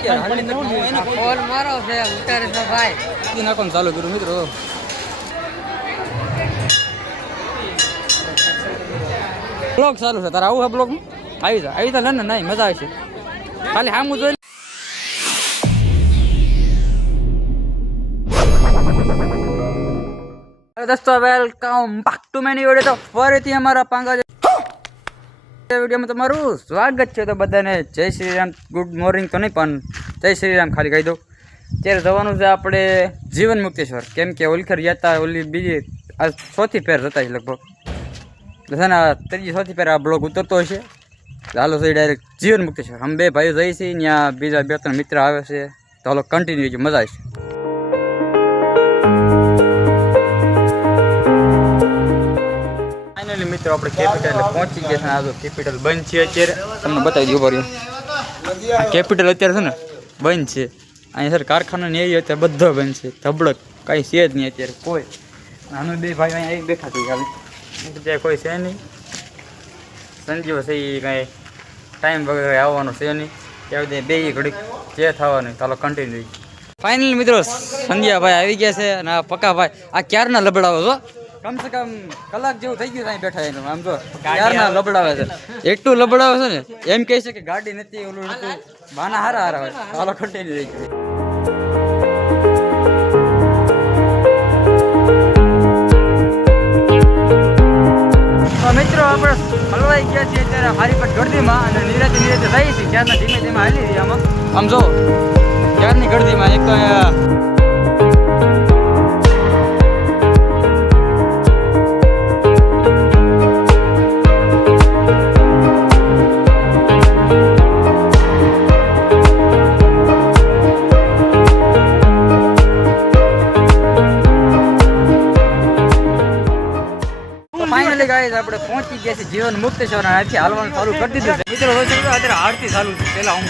Phone મારો છે ઉતારે છે ભાઈ નાખવાનું ચાલુ કર્યું મિત્રો બ્લોગ ચાલુ છે તારે આવું છે બ્લોગ આવી જા લે ને નહીં મજા આવશે ખાલી હામું જોઈ દોસ્તો welcome back too many video. તો ફરીથી અમારા પાંગા વિડીયોમાં તમારું સ્વાગત છે. તો બધાને જય શ્રી રામ. ગુડ મોર્નિંગ તો નહીં પણ જય શ્રી રામ ખાલી કહી દઉં. ત્યારે જવાનું છે આપણે જીવન મુક્તેશ્વર, કેમ કે ઓલખર જતા ઓલી બીજી આ ચોથી ફેર જતા છે લગભગ, એટલે છે ને ત્રીજી ચોથી ફેર આ બ્લોગ ઉતરતો હશે. ચાલો છે ડાયરેક્ટ જીવન મુક્તેશ્વર. અમે બે ભાઈઓ જઈએ છીએ, ત્યાં બીજા બે ત્રણ મિત્ર આવે છે. તો હાલો કન્ટિન્યુ મજા આવશે. મિત્રો આપણે કેપિટલ પહોંચી ગયા છે. આ જો કેપિટલ બંધ છે અત્યારે, તમને બતાવી દઉં ભર્યું. આ કેપિટલ અત્યારે છે ને બંધ છે. અહીંયા સર કારખાનો ને એરિયા અત્યારે બધો બંધ છે, ધબડક કાંઈ છે જ નહીં અત્યારે કોઈ. અમે બે ભાઈ અહીંયા બેઠા છીએ ખાલી, ત્યાં કોઈ છે નહીં. સંજીવ છે એ કાંઈ ટાઈમ વગેરે આવવાનો છે નહીં. ત્યાં સુધી બે ઘડીક જે થવાનું ચાલો કન્ટિન્યુ. ફાઇનલ મિત્રો સંધ્યાભાઈ આવી ગયા છે અને આ પક્કાભાઈ આ ક્યારના લબડાવો છો, કમસે કમ કલાક જેવું થઈ ગયું અહીં બેઠા એનું. આમ જો ક્યારના લબડાવે છે, એટલું લબડાવે છે ને એમ કહે છે કે ગાડી નથી ઓલું નથી, બાના હારા હારા હોય. ચાલો કન્ટિન્યુ રહી ગયું. મિત્રો આપણે હલવાઈ ગયા છીએ અત્યારે હારીપટ ગળદીમાં અને નિરાતે જઈએ છીએ. ક્યારના ધીમે ધીમે હાલી રહી આમાં. આમ જો ક્યારની ગળદીમાં એક તો આપણે પહોંચી ગયા છીએ જીવન મુક્તેશ્વર. અહીંથી હાલવાનું ચાલુ કરી દીધું છે મિત્રો. અત્યારે આરતી ચાલુ છે પેલા હું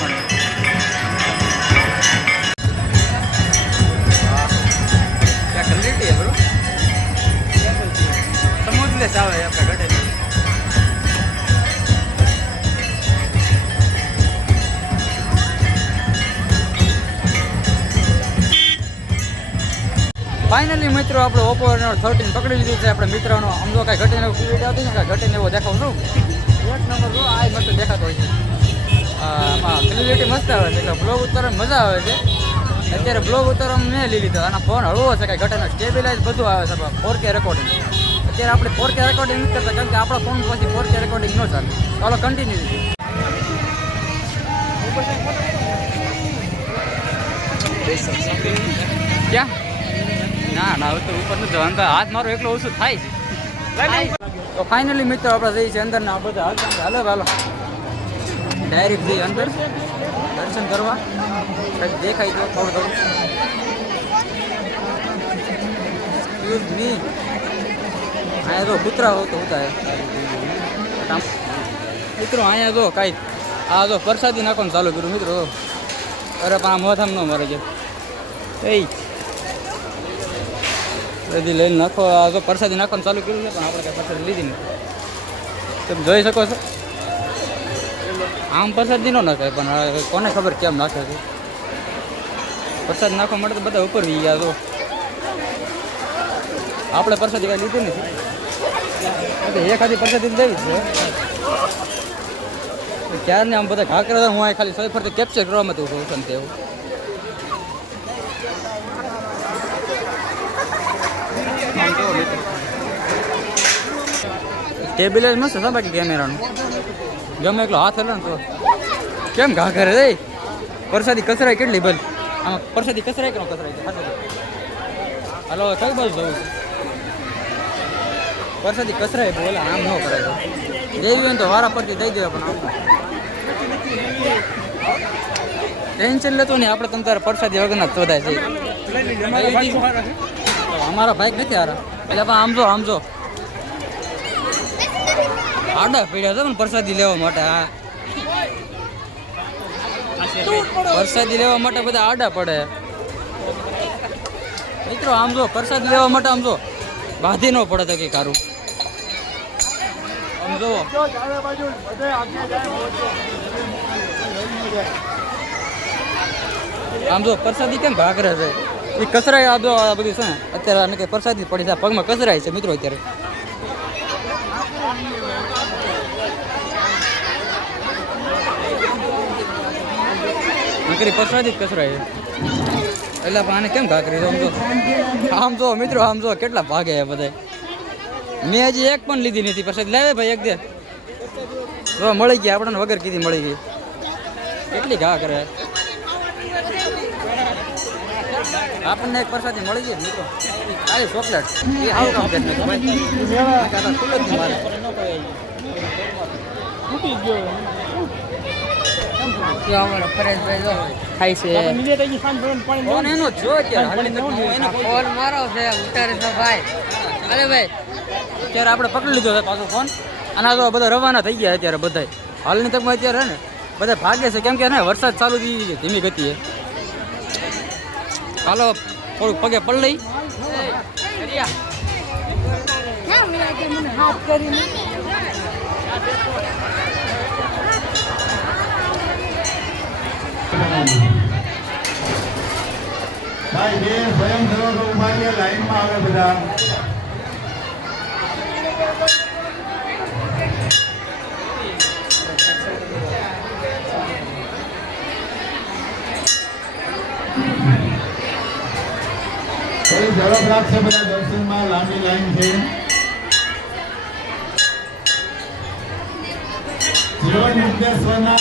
સમુદ્ર આવે આપણે ઘટે ફાઇનલી મિત્રો આપણે ઓપ્પો 13 પકડી લીધું છે આપણે મિત્રોનો. આમ જો કાંઈ ઘટીને ક્લિયરિટી આવતી ને કાંઈ ઘટીને એવો દેખાવ છું એક નંબર જો આ મસ્ત દેખાતો હોય છે. આમાં ક્લિયરિટી મસ્ત આવે છે એટલે બ્લોગ ઉતારવામાં મજા આવે છે. અત્યારે બ્લોગ ઉતારવામાં મેં લઈ લીધો અને ફોન હળવો છે, કાંઈ ઘટે સ્ટેબિલાઇઝ બધું આવે છે. 4K રેકોર્ડિંગ અત્યારે આપણે 4K રેકોર્ડિંગ નથી કરતા, કેમ કે આપણા ફોન પછી 4K રેકોર્ડિંગ ન ચાલે. ચાલો કન્ટિન્યુ. ક્યાં ના હવે તો ઉપર નથી જવાનું, હાથ મારો એકલો ઓછું થાય છે. તો ફાઇનલી મિત્રો આપણે જઈએ છીએ અંદર. આ બધા હાલો હાલો ડાયરેક્ટ જઈએ અંદર દર્શન કરવા. કંઈક દેખાય તો થોડું થોડું. એક્સક્યુઝ મી, અહીંયા જો કૂતરા હો તો ઉતારે મિત્રો. અહીંયા જો કાંઈ આ જો પ્રસાદી નાખવાનું ચાલુ કર્યું મિત્રો. અરે પણ આ મોથામ ન મરે છે એ બધી લઈને નાખો. આ તો પ્રસાદી નાખવાનું ચાલુ કર્યું છે પણ આપણે કાંઈ પ્રસાદી લીધી નથી. તમે જોઈ શકો છો આમ પ્રસાદી ન નાખાય, પણ કોને ખબર કેમ નાખે છે. પ્રસાદ નાખવા માટે તો બધા ઉપર વી ગયા. તો આપણે પ્રસાદી કાંઈ લીધી નથી, એક આધી પ્રસાદી જઈ છે ક્યારને. આમ બધા ઘાકરા હું ખાલી સૌ ફરતી કેપ્ચર કરવામાં હતું ઓશન તેવું. સ્ટેબિલાઇઝ મસ્ત છે બાકી કેમેરાનું. ગમે એટલો હાથ હલે ને તો કેમ ઘા કરે રે. પ્રસાદી કચરાય કેટલી ભલે આમાં પ્રસાદી કચરાય કે ન કચરાય. હાલો કઈ બાજુ જવું છે? પ્રસાદી કચરાય બોલે આમ ન કરાય. દેવી હોય તો વારા પરથી દઈ દેવા, પણ ટેન્શન લેતો નહીં. આપણે તમ તારે પ્રસાદી વગરના જ શોધાય છે. અમારા બાઈક નથી હારા એટલે પણ આમ જો આડા પીડ્યા છે પણ પ્રસાદી લેવા માટે. હા પ્રસાદી લેવા માટે બધા આડા પડે મિત્રો. આમ જો પ્રસાદી લેવા માટે આમ જો બાંધી ન પડે તો કંઈ સારું. આમ જુઓ આમ જો પ્રસાદી કેમ ભાગરે છે એ કચરાય આ જો આ બધી છે ને અત્યારે આને કઈ પ્રસાદી પડી છે પગમાં કચરાય છે મિત્રો અત્યારે નકરી પ્રસાદી જ કચરાય એટલે આને કેમ ભાગરી આમ જો મિત્રો આમ જો કેટલા ભાગે બધા મેં હજી એક પણ લીધી નથી પ્રસાદી લાવે ભાઈ એક દે જો મળી ગઈ આપણને વગર કીધી મળી ગઈ કેટલી ઘા કરે આપણને એક પ્રસાદી મળી ગઈ મિત્રો આ ચોકલેટ એ આવું કામ કરે ખાય છે ફોન એનો જો ફોન મારો છે ઉતારે છે ભાઈ અરે ભાઈ અત્યારે આપણે પકડી લીધો છે પાછો ફોન અને આ તો બધા રવાના થઈ ગયા અત્યારે બધા હાલની તકમાં અત્યારે ને બધા ભાગે છે કેમ કે ને વરસાદ ચાલુ થઈ ગઈ ધીમી ગતિએ હાલો થોડુંક પગે પડ લઈ ભાઈ જે સ્વયંસેવકો ઉભા છે લાઈનમાં આવે બધા થોડી ઝડપ રાખશે બધા દર્શનમાં લાંબી લાઈન છે જીવન મુક્તેશ્વરના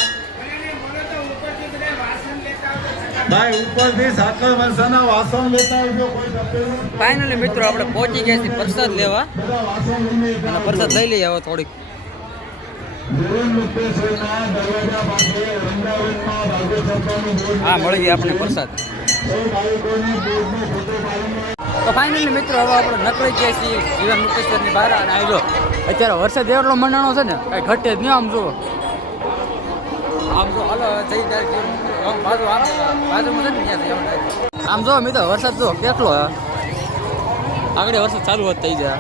ભાઈ ઉપરથી સાકર મરસાના વાસણ લેતા આવજો કોઈ તપેલું ફાઇનલી મિત્રો આપણે પહોંચી ગયા છીએ પ્રસાદ લેવા બધા વાસણ લઈને અને પ્રસાદ લઈ લઈએ હવે થોડીક જીવન મુક્તેશ્વરના દરવાજા પાસે વૃંદાવનમાં ભાગવત સભાનું બોર્ડ હા મળી ગઈ આપણે પ્રસાદ સૌ ભાવિકોને બોર્ડનો ફોટો પાડીને તો ફાઇનલી મિત્રો હવે આપણે નકળી ગયા છીએ જીવન મુક્તેશ્વરની બહાર અને આવી લો અત્યારે વરસાદ એટલો મંડાણો છે ને કાંઈ ઘટે જ નહીં આમ જુઓ આમ જો હાલો જઈ જાય બાજુમાં છે ને ત્યાં આમ જો મિત્રો વરસાદ જો કેટલો આગળ વરસાદ ચાલુ હોત થઈ જાય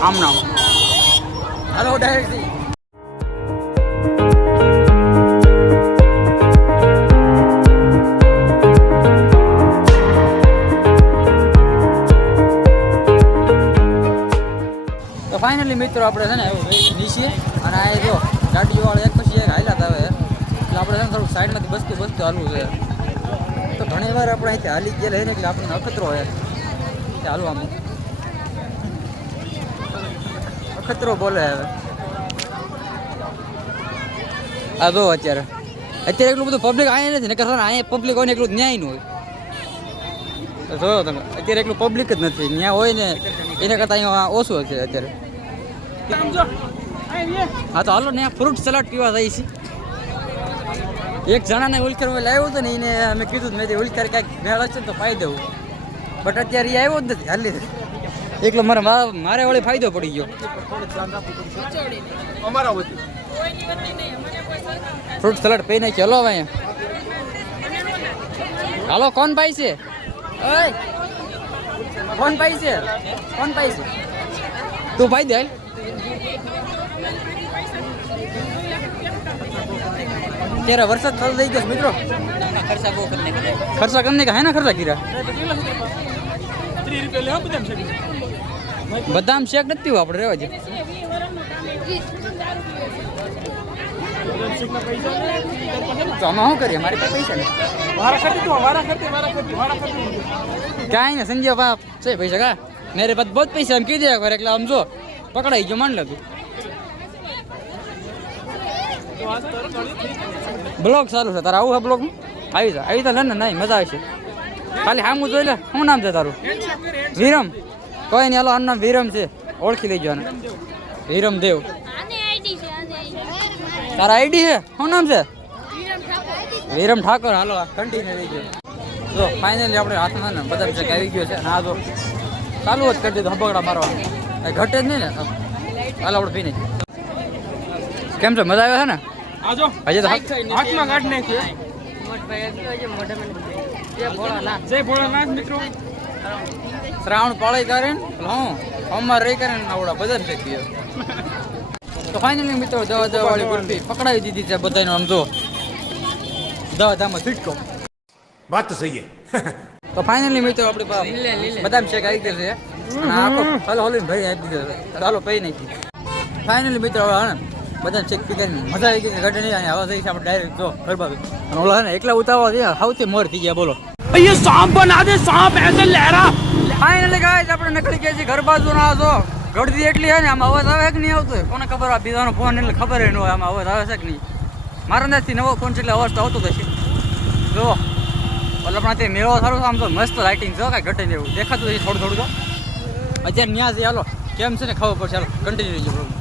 આમ નામ હાલો ડાયરેક્ટ તો ફાઇનલી મિત્રો આપણે છે ને એવું નીચે અને આ જો ગાડીઓવાળા એક પછી એક હાલ્યા આવે એટલે આપણે છે ને થોડુંક સાઈડમાંથી બસતું હાલવું છે તો ઘણી વાર આપણે અહીંથી હાલી ગયેલા હોય ને એટલે આપણને અખતરો હોય કે હાલવામાં અખતરો બોલે હવે આ જો અત્યારે એટલું બધું પબ્લિક અહીંયા નથી ને કે અહીંયા પબ્લિક હોય ને એટલું ન્યાય નું હોય જોયો તમે અત્યારે એટલું પબ્લિક જ નથી ત્યાં હોય ને એના કરતાં અહીંયા ઓછું છે અત્યારે હા તો હાલો ને ફ્રૂટ સલાડ પીવા જાય છે એક જણાને ઉલકર લાવ્યો હતો ને એને મેં કીધું મેં ઉલકર કાંઈક મેળ હશે ને તો પાઈ દઉં બટ અત્યારે એ આવ્યો જ નથી હાલી એકલો મારે વળી ફાયદો પડી ગયો ફ્રૂટ સલાડ પી નાખી હલો હવે હાલો કોણ ભાઈ છે કોણ ભાઈ છે તું ભાઈ દે तेरा वरसाद चालू થઈ ગયો મિત્રો ખર્ચા બહુ કરને ખર્ચા કરને કા હે ના ખર્ચા કીરા 30 રૂપિયા લે બદામ શેક નથી પીવું આપણે રહેવા દે તો અમે શું કરીએ મારી પાસે પૈસા નથી વારા કરતી કાંઈ ને સંજય બાપ છે પૈસા કા મેરે પાસ બહુ પૈસા એમ કીધે એકવાર એટલે આમ જો પકડાઈ ગયો માન લે તું બ્લોગ સારું છે તારા આવું છે બ્લોગ આવી તો લે ને નહીં મજા આવશે ખાલી હા હું જોઈ લે શું નામ છે તારું વિરમ કોઈ નહીં હાલો આનું નામ વિરમ છે ઓળખી લેજો આને વિરમ દેવ તારા આઈડી છે શું નામ છે વિરમ ઠાકોર હાલો કન્ટિન્યુ રહી ગયો જો ફાઇનલી આપણે હાથમાં ને બધા ચેક આવી ગયો છે અને આ જો ચાલુ જ કરી દીધું હબકડા મારવા કઈ ઘટે જ નહીં ને હાલો આપણે પીને કેમ છે મજા આવે છે ને આજો હજી તો હાથમાં કાઢ નાખ્યો જય ભોળાનાથ મિત્રો શ્રાવણ પાળી કરીને હું અમાર રહી કરીને આવડા બધા ને શીખીએ તો ફાઇનલી મિત્રો દવા વાળી બરફી પકડાવી દીધી છે બધાને આમ જો દવા ધામાં છૂટકો बात तो सही है તો ફાઇનલી મિત્રો આપણી પાસે બદામ શેક આવી ગયો છે અને આખો હલ હલીને ભાઈ આપી દીધો છે ચાલો પી નાખી ફાઇનલી મિત્રો હવે હા બદામ શેક પી કરીને મજા આવી ગઈ ઘટે નહીં આવા જઈશ આપણે ડાયરેક્ટ જો ઘર બાજુ અને ઓલા ને એકલા ઉતાવળ છે સૌથી મોર થઈ ગયા બોલો ये सांप बना दे सांप ऐसे लहरा ફાઇનલી ગાઈસ આપણે નીકળી ગયા છીએ ઘર બાજુ ના જો ગળદી એટલી છે ને આમાં અવાજ આવે કે નહીં આવતો કોને ખબર આ બીજાનો ફોન એટલે ખબર ન હોય આમાં અવાજ આવે છે કે નહીં મારા અંદાજથી નવો ફોન છે એટલે અવાજ તો આવતો જ હશે જો ઓલા પણ તે મેળો સારો આમ તો મસ્ત લાઇટિંગ જો કાંઈ ઘટે નહીં એવું દેખાતું હશે થોડું થોડું તો અત્યારે ન્યા છે હાલો કેમ છે ને ખબર પડશે હાલો કન્ટિન્યુ રહીજો બરોબર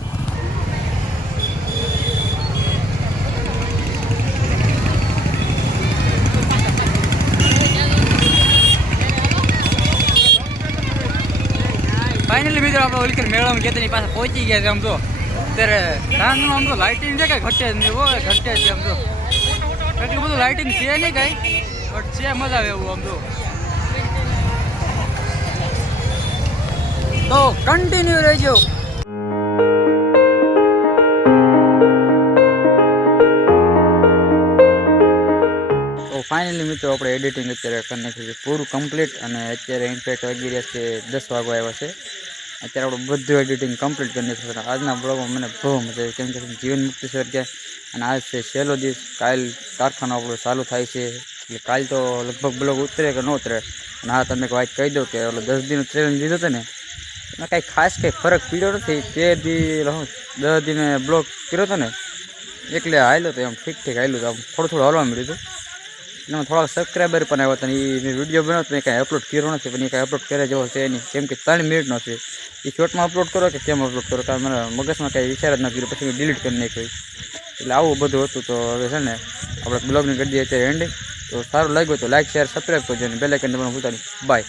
ફાઇનલી મિત્રો આપણે ઓલકર મેળામાં ગયા તેની પાસે પહોંચી ગયા છે આમ તો અત્યારે સાંજનું આમ તો લાઇટિંગ છે કાંઈ ઘટે જ નહીં હોય ઘટે જ આમ તો એટલું બધું લાઇટિંગ છે નહીં કાંઈ બટ છે મજા આવે એવું આમ તો કન્ટિન્યુ રહેજો તો ફાઇનલી મિત્રો આપણે એડિટિંગ અત્યારે કરી નાખ્યું છે પૂરું કમ્પ્લીટ અને અત્યારે ઇમ્પેક્ટ વાગી રહ્યા છે 10 વાગવા આવ્યા છે અત્યારે આપણે બધું એડિટિંગ કમ્પ્લીટ કરી નાખ્યું છે આજના બ્લોગમાં મને બહુ મજા આવી કેમ કે જીવન મુક્તિ સર ગયા અને આજ છે છેલ્લો દિવસ કાલ કારખાનો આપણો ચાલુ થાય છે એટલે કાલ તો લગભગ બ્લોગ ઉતરે કે ન ઉતરે અને હા તમે વાત કહી દો કે ઓલો 10 દિનનો ચેલેન્જ લીધો હતો ને એમાં કાંઈ ખાસ કંઈ ફરક પડ્યો નથી 10 દિને બ્લોગ કર્યો હતો ને એટલે હાલ્યો તો એમ ઠીક હાલ્યું તો આમ થોડું હાલવા મળ્યું હતું એટલે થોડાક સબસ્ક્રાઈબર પણ આવ્યા હતા અને એ વિડીયો બનાવ્યો તો મેં કાંઈ અપલોડ કર્યો નથી પણ એ કાંઈ અપલોડ કરે જેવો છે નહીં કેમ કે 3 મિનિટનો છે એ શોર્ટમાં અપલોડ કરો કે કેમ અપલોડ કરો કારણ મને મગજમાં કાંઈ વિચાર જ ન કર્યો પછી મેં ડિલીટ કરી નાખ્યું એટલે આવું બધું હતું તો હવે છે ને આપણે બ્લોગની કરી દઈએ અત્યારે એન્ડિંગ તો સારું લાગ્યું તો લાઈક શેર સબસ્ક્રાઈબ કરજો અને બેલ આઇકન દબાવવાનું ભૂલતા નહીં બાય